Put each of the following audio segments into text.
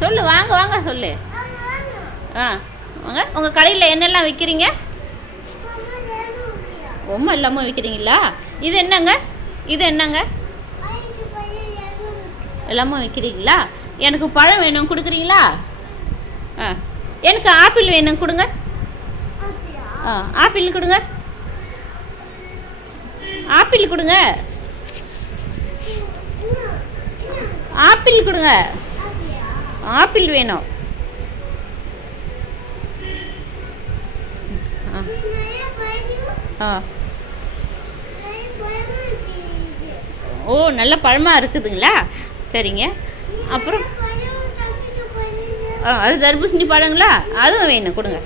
சொல்லு, வாங்க வாங்க சொல்லு. ஆ வாங்க. உங்கள் கடையில் என்னெல்லாம் விற்கிறீங்க? பொம்மை இல்லாமல் விற்கிறீங்களா? இது என்னங்க? இது என்னங்க? எல்லாமே விற்கிறீங்களா? எனக்கு பழம் வேணும், கொடுக்குறீங்களா? ஆ எனக்கு ஆப்பிள் வேணும், கொடுங்க. ஆ ஆப்பிள் கொடுங்க. ஆப்பிள் கொடுங்க. ஆப்பிள் கொடுங்க. ஆப்பிள் வேணும். ஆ ஓ, நல்ல பழமாக இருக்குதுங்களா? சரிங்க. அப்புறம் அது தர்பூசணி பழங்களா? அதுவும் வேணும், கொடுங்க.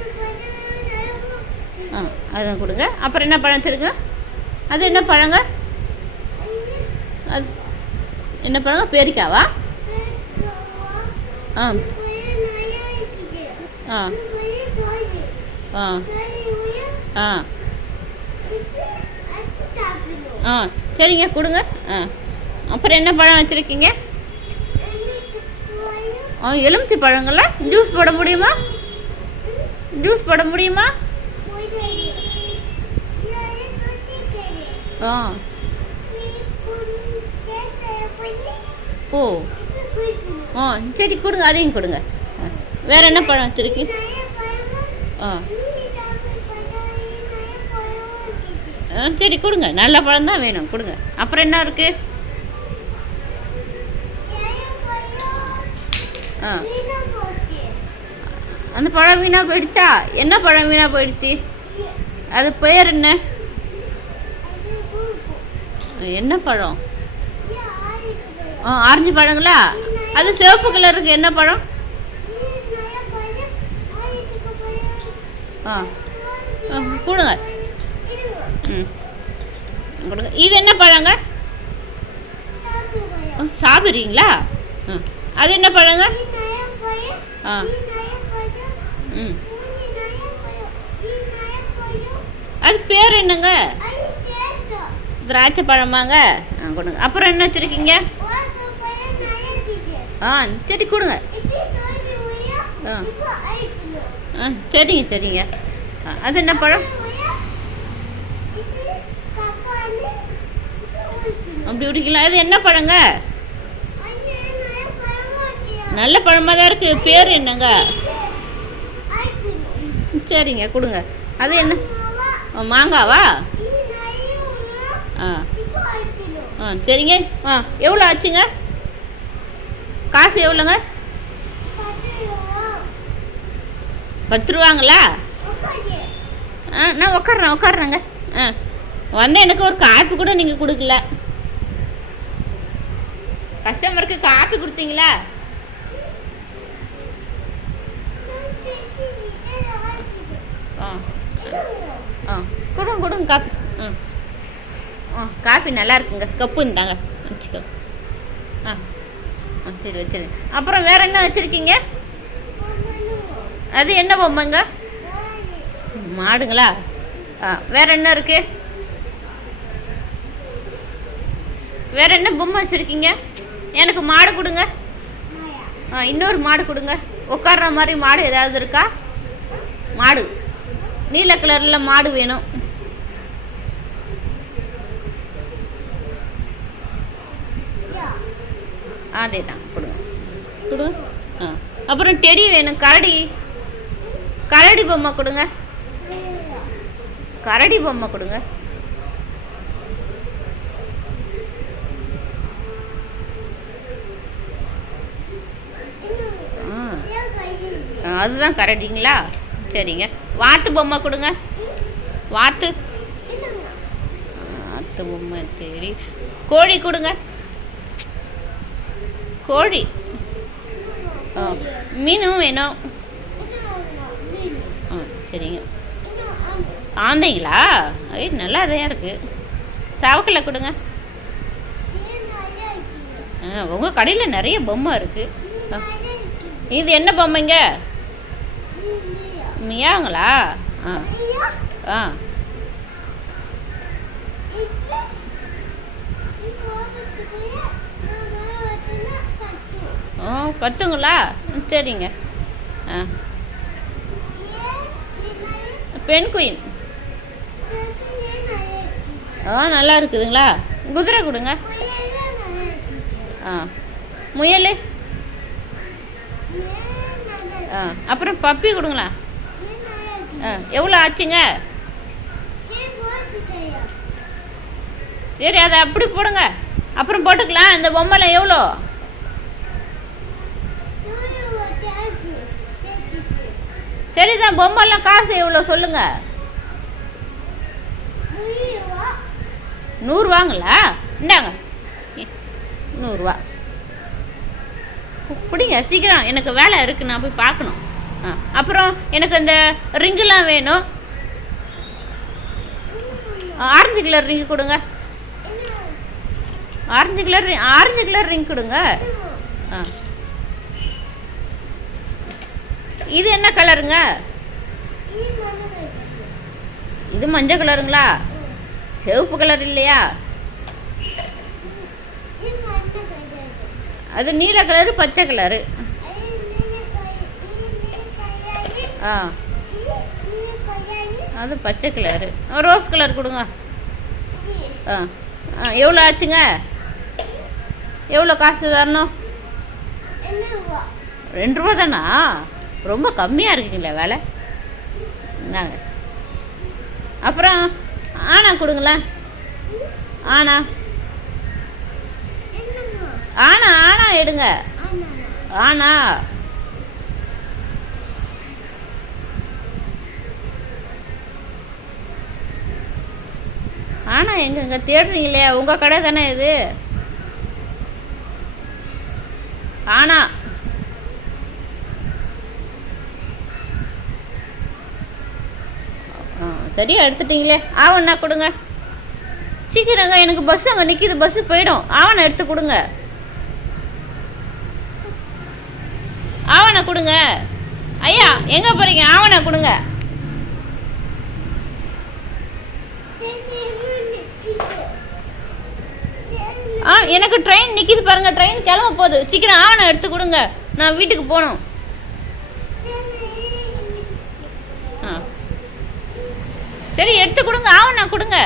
அதுவும் கொடுங்க. அப்புறம் என்ன பழம் வச்சுருங்க? அது என்ன பழங்க? அது என்ன பழங்க? பேரிக்காவா? ஆ ஆ ஆ ஆ ஆ சரிங்க, கொடுங்க. அப்புறம் என்ன பழம் வச்சுருக்கீங்க? எலுமிச்சை பழங்களா? ஜூஸ் போட முடியுமா? ஜூஸ் போட முடியுமா? ஆ ஓ ஆ சரி, கொடுங்க, அதையும் கொடுங்க. வேறு என்ன பழம் வச்சுருக்கீங்க? சரி, கொடுங்க. நல்ல பழம் தான் வேணும், கொடுங்க. அப்புறம் என்ன இருக்குது? அந்த பழம் வீணாக போயிடுச்சா? என்ன பழம் வீணாக போயிடுச்சு? அது பேர் என்ன? என்ன பழம்? ஆரஞ்சு பழங்களா? அது சிவப்பு கலருக்கு என்ன பழம்? கொடுங்க. கொடுங்க. இது என்ன பழங்க? ஸ்ட்ராபெரிங்களா? அது என்ன பழங்க? அது பேர் என்னங்க? திராட்சை பழமாங்க? கொடுங்க. அப்புறம் என்ன வச்சுருக்கீங்க? சரி, கொடுங்க. சரிங்க சரிங்க. அது என்ன பழம்? அப்படி விடுக்கலாம். அது என்ன பழங்க? நல்ல பழமாக தான் இருக்குது. பேர் என்னங்க? சரிங்க, கொடுங்க. அது என்ன? மாங்காவா? சரிங்க. எவ்வளோ ஆச்சுங்க? காசு எவ்வளோங்க? 10 ரூபாங்களா? நான் உட்காடுறேங்க. வந்தால் எனக்கு ஒரு காப்பி கூட நீங்கள் கொடுக்கல. கஸ்டமருக்கு காப்பி கொடுத்தீங்களா? கொடுங்க காப்பி. காப்பி நல்லா இருக்குங்க. கப்பு இருந்தாங்க, வச்சுக்கோ. சரி வச்சுரு. அப்புறம் வேறு என்ன வச்சுருக்கீங்க? அது என்ன பொம்மைங்க? மாடுங்களா? வேறு என்ன இருக்குது? வேறு என்ன பொம்மை வச்சுருக்கீங்க? எனக்கு மாடு கொடுங்க. இன்னொரு மாடு கொடுங்க. உட்கார்ற மாதிரி மாடு ஏதாவது இருக்கா? மாடு நீல கலரில் மாடு வேணும். அதே தான், கொடுங்க. அப்புறம் டெடி வேணும். கரடி பொம்மை கொடுங்க. கரடி பொம்மை கொடுங்க. அதுதான் கரடிங்களா? சரிங்க. வாத்து பொம்மை கொடுங்க. வாத்து பொம்மை. சரி, கோழி கொடுங்க. கோழி. மீனும் வேணும். சரிங்க. ஆந்தைங்களா? நல்லா தான் இருக்குது. தவக்கலை கொடுங்க. உங்கள் கடையில் நிறைய பொம்மை இருக்குது. இது என்ன பொம்மைங்க? மியாங்களா? கத்துங்களா? சரிங்க. ஆ பெண் குயின். நல்லா இருக்குதுங்களா? குதிரை கொடுங்க. முயல். அப்புறம் பப்பி கொடுங்களா? எவ்வளோ ஆச்சுங்க? சரி, அதை அப்படி போடுங்க, அப்புறம் போட்டுக்கலாம். இந்த பொம்மைலாம் எவ்வளோ? சரிதான், பொம்மைலாம் காசு எவ்வளோ சொல்லுங்க. 100 ரூபாங்களா? இந்தாங்க 100 ரூபா. பிடிங்க சீக்கிரம், எனக்கு வேலை இருக்குது, நான் போய் பார்க்கணும். அப்புறம் எனக்கு அந்த ரிங்குலாம் வேணும். ஆரஞ்சு கலர் ரிங்கு கொடுங்க. ஆரஞ்சு கலர் ரிங் கொடுங்க. இது என்ன கலருங்க? இது மஞ்சள் கலருங்களா? சிவப்பு கலர் இல்லையா? அது நீல கலரு, பச்சை கலரு. அது பச்சை கலரு. ரோஸ் கலர் கொடுங்க. எவ்வளோ ஆச்சுங்க? எவ்வளோ காசு தரணும்? 2 ரூபா தானா? ரொம்ப கம்மியாக இருக்குங்களே வேலை. இந்தாங்க. அப்புறம் ஆனா கொடுங்களேன். ஆனா எடுங்க. ஆனா எங்கங்க தேடுறீங்களே? உங்கள் கடை தானே இது? ஆனா சரியா எடுத்துட்டீங்களே. ஆவணா கொடுங்க சீக்கிரங்க, எனக்கு பஸ் அங்கே நிற்கிது, பஸ்ஸு போயிடும். ஆவணம் எடுத்து கொடுங்க. ஆவணம் கொடுங்க. ஐயா எங்கே போகிறீங்க? ஆவணம் கொடுங்க. எனக்கு ட்ரெயின் நிற்கிது பாருங்கள், ட்ரெயின் கிளம்ப போகுது. சீக்கிரம் ஆவணம் எடுத்து கொடுங்க, நான் வீட்டுக்கு போகணும். சரி எடுத்து கொடுங்க, ஆவணம் கொடுங்க.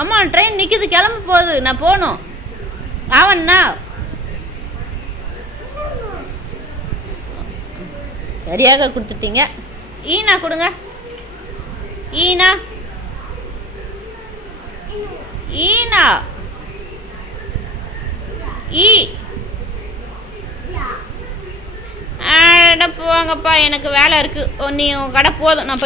ஆமாம், ட்ரெயின் நிற்கிது, கிளம்ப போகுது, நான் போகணும். ஆவண்ணா சரியாக கொடுத்துட்டீங்க. ஈனா கொடுங்க. ஈனா போவாங்கப்பா, எனக்கு வேலை இருக்குது. நீ உங்கள் கடை போதும், நான் போய்